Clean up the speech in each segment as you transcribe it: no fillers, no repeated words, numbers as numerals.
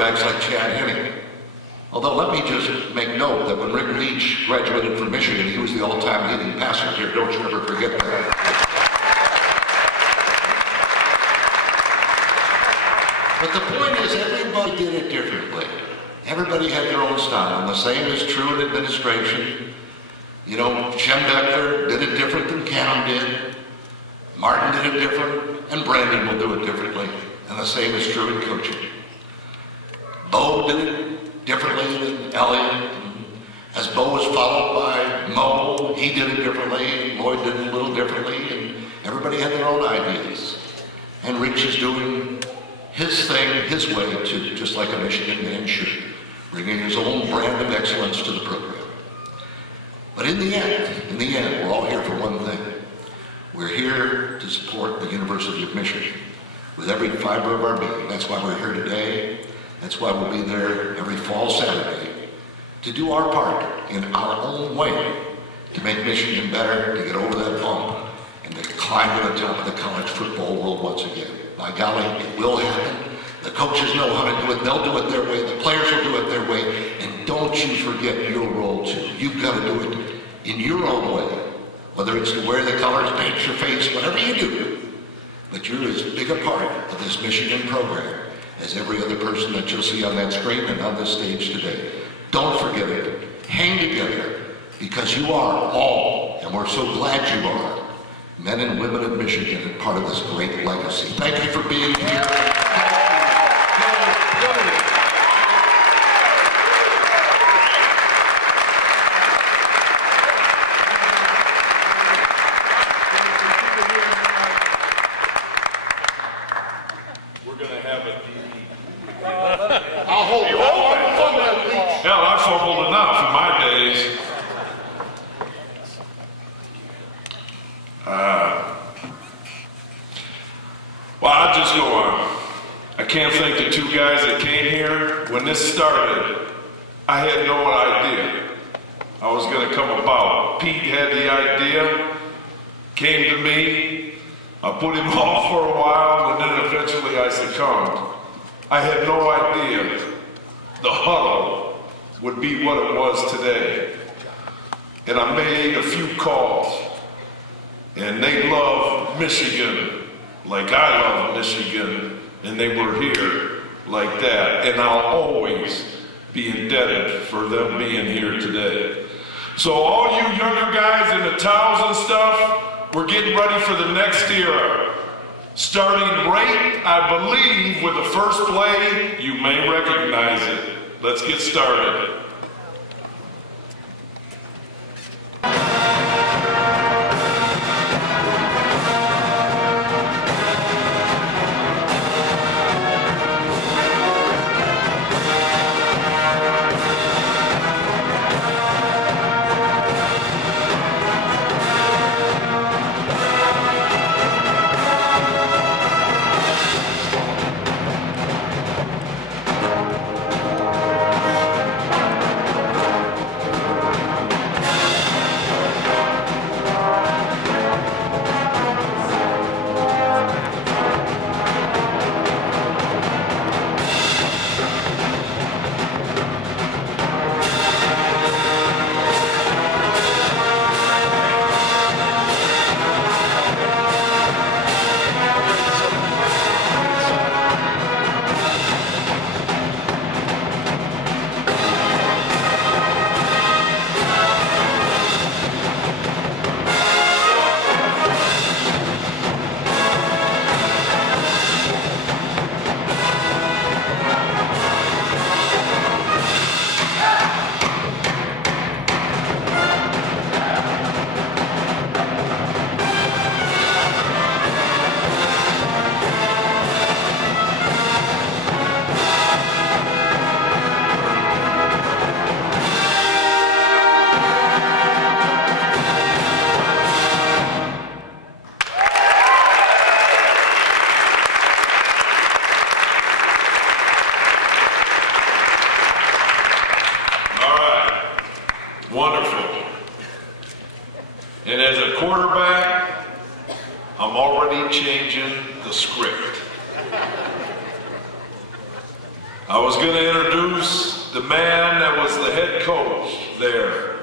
quarterbacks like Chad Henne. Although let me just make note that when Rick Leach graduated from Michigan, he was the all-time leading passer here. Don't you ever forget that. But the point is, everybody did it differently. Everybody had their own style, and the same is true in administration. You know, Shem Beckler did it different than Cam did. Martin did it different, and Brandon will do it differently. And the same is true in coaching. Bo did it differently than Elliott. As Bo was followed by Mo, he did it differently. Lloyd did it a little differently, and everybody had their own ideas. And Rich is doing his thing, his way, too, just like a Michigan man should, bringing his own brand of excellence to the program. But in the end, we're all here for one thing. We're here to support the University of Michigan with every fiber of our being. That's why we're here today. That's why we'll be there every fall Saturday to do our part in our own way to make Michigan better, to get over that bump, and to climb to the top of the college football world once again. By golly, it will happen. The coaches know how to do it. They'll do it their way. The players will do it their way. And don't you forget your role, too. You've got to do it in your own way. Whether it's to wear the colors, paint your face, whatever you do. But you're as big a part of this Michigan program as every other person that you'll see on that screen and on this stage today. Don't forget it. Hang together, because you are all, and we're so glad you are, men and women of Michigan and part of this great legacy. Thank you for being here. We're going to have a DVD. I'll hold you. Hell, I fumbled enough in my days. Well, I'll just go on. I can't thank the two guys that came here. When this started, I had no idea I was going to come about. Pete had the idea, came to me. I put him off for a while, and then eventually I succumbed. I had no idea the huddle would be what it was today. And I made a few calls, and they love Michigan like I love Michigan, and they were here like that. And I'll always be indebted for them being here today. So all you younger guys in the towels and stuff, we're getting ready for the next era. Starting right, I believe, with the first play, you may recognize it. Let's get started. Wonderful. And as a quarterback, I'm already changing the script. I was going to introduce the man that was the head coach there.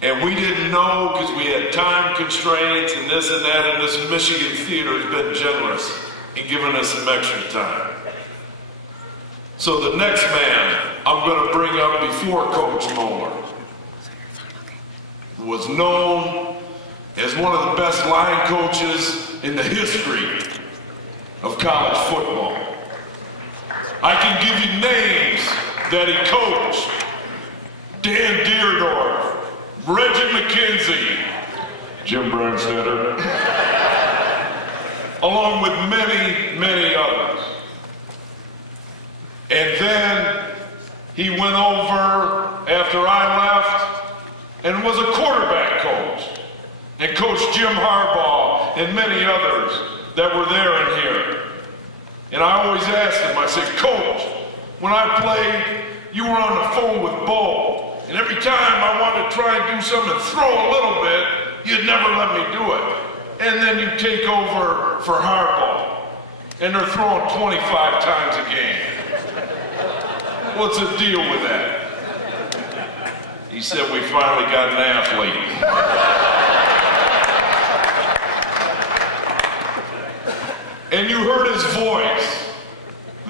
And we didn't know because we had time constraints and this and that, and this Michigan theater has been generous in giving us some extra time. So the next man I'm going to bring up before Coach Moeller was known as one of the best line coaches in the history of college football. I can give you names that he coached. Dan Deerdorf, Reggie McKenzie, Jim Brandstetter, along with many, many others. And then he went over after I left and was a quarterback coach and coached Jim Harbaugh and many others that were there and here. And I always asked him, I said, Coach, when I played, you were on the phone with Bo. And every time I wanted to try and do something and throw a little bit, you'd never let me do it. And then you take over for Harbaugh, and they're throwing 25 times a game. What's the deal with that? He said, we finally got an athlete. And you heard his voice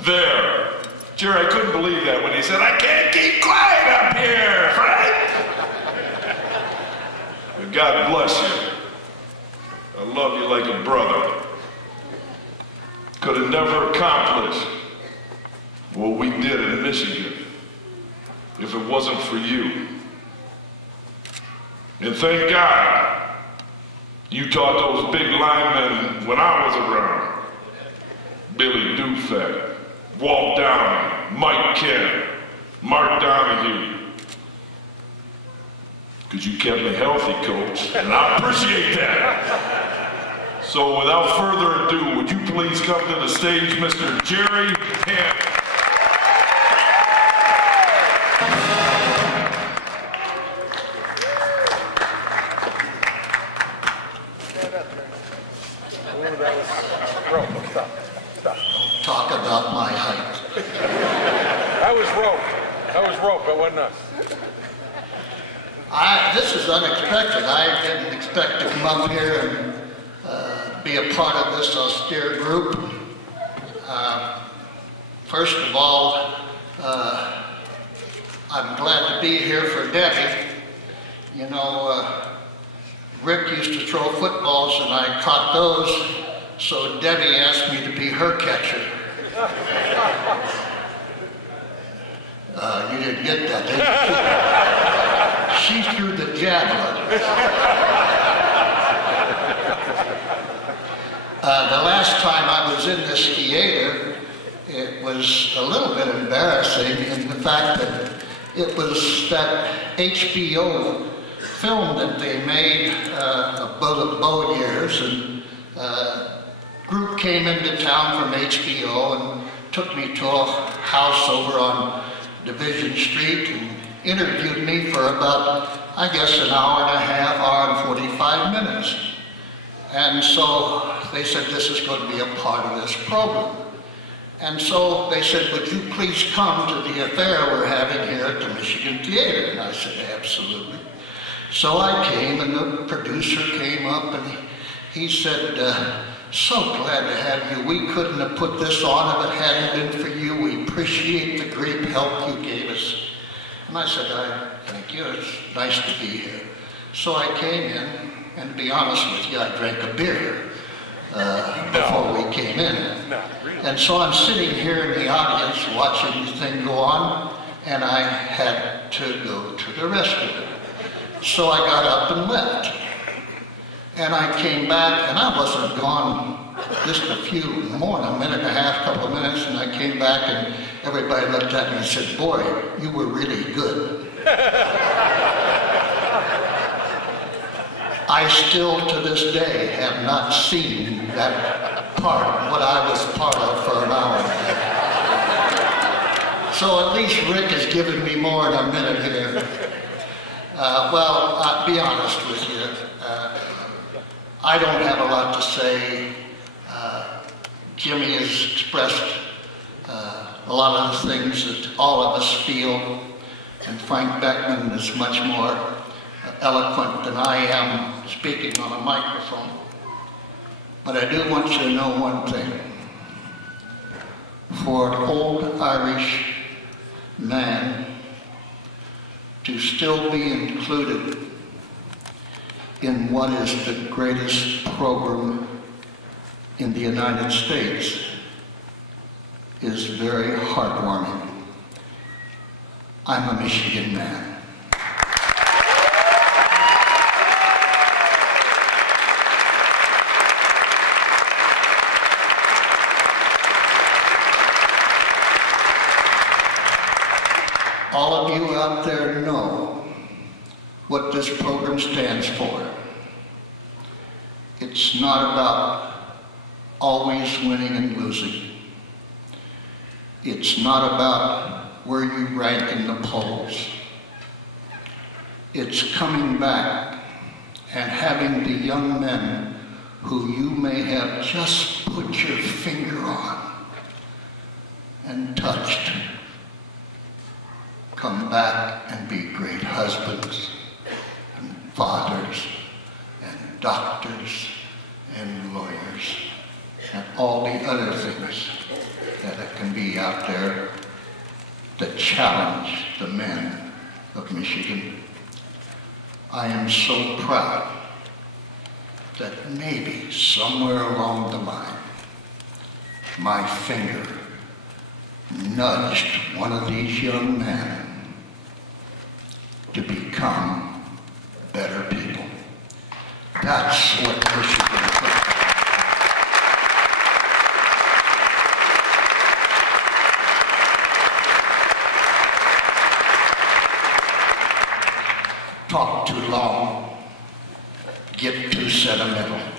there. Jerry, I couldn't believe that when he said, I can't keep quiet up here, Frank. But God bless you. I love you like a brother. Could have never accomplished what we did in Michigan if it wasn't for you. And thank God you taught those big linemen when I was around. Billy Dufek, Walt Downey, Mike Kent, Mark Donahue. Because you kept me healthy, Coach, and I appreciate that. So without further ado, would you please come to the stage, Mr. Jerry Hanlon. Talk about my height. That was rope, it wasn't us. This is unexpected. I didn't expect to come up here and be a part of this austere group. First of all, I'm glad to be here for Debbie. You know, Rick used to throw footballs and I caught those, so Debbie asked me to be her catcher. You didn't get that, did you? She threw the javelin. The last time I was in this theater, it was a little bit embarrassing in the fact that it was that HBO film that they made about the Bow years, and group came into town from HBO and took me to a house over on Division Street and interviewed me for about, I guess, an hour and a half, hour and 45 minutes. And so they said, this is going to be a part of this program. And so they said, would you please come to the affair we're having here at the Michigan Theater? And I said, absolutely. So I came, and the producer came up, and he said, so glad to have you. We couldn't have put this on if it hadn't been for you. We appreciate the great help you gave us. And I said, thank you. It's nice to be here. So I came in, and to be honest with you, I drank a beer before we came in. And so I'm sitting here in the audience watching the thing go on, and I had to go to the restroom. So I got up and left. And I came back, and I wasn't gone just a few, more than a minute and a half, couple of minutes, and I came back, and everybody looked at me and said, boy, you were really good. I still, to this day, have not seen that part, what I was part of for an hour. So at least Rick has given me more than a minute here. Well, I'll be honest with you. I don't have a lot to say. Jimmy has expressed a lot of the things that all of us feel, and Frank Beckman is much more eloquent than I am speaking on a microphone. But I do want you to know one thing. For an old Irish man to still be included in what is the greatest program in the United States is very heartwarming. I'm a Michigan man. All of you out there know what this program stands for. It's not about always winning and losing. It's not about where you rank in the polls. It's coming back and having the young men who you may have just put your finger on and touched come back and be great husbands and fathers and doctors and lawyers and all the other things that can be out there that challenge the men of Michigan. I am so proud that maybe somewhere along the line, my finger nudged one of these young men to become better people. That's what Michigan is. Talk too long, get too sentimental.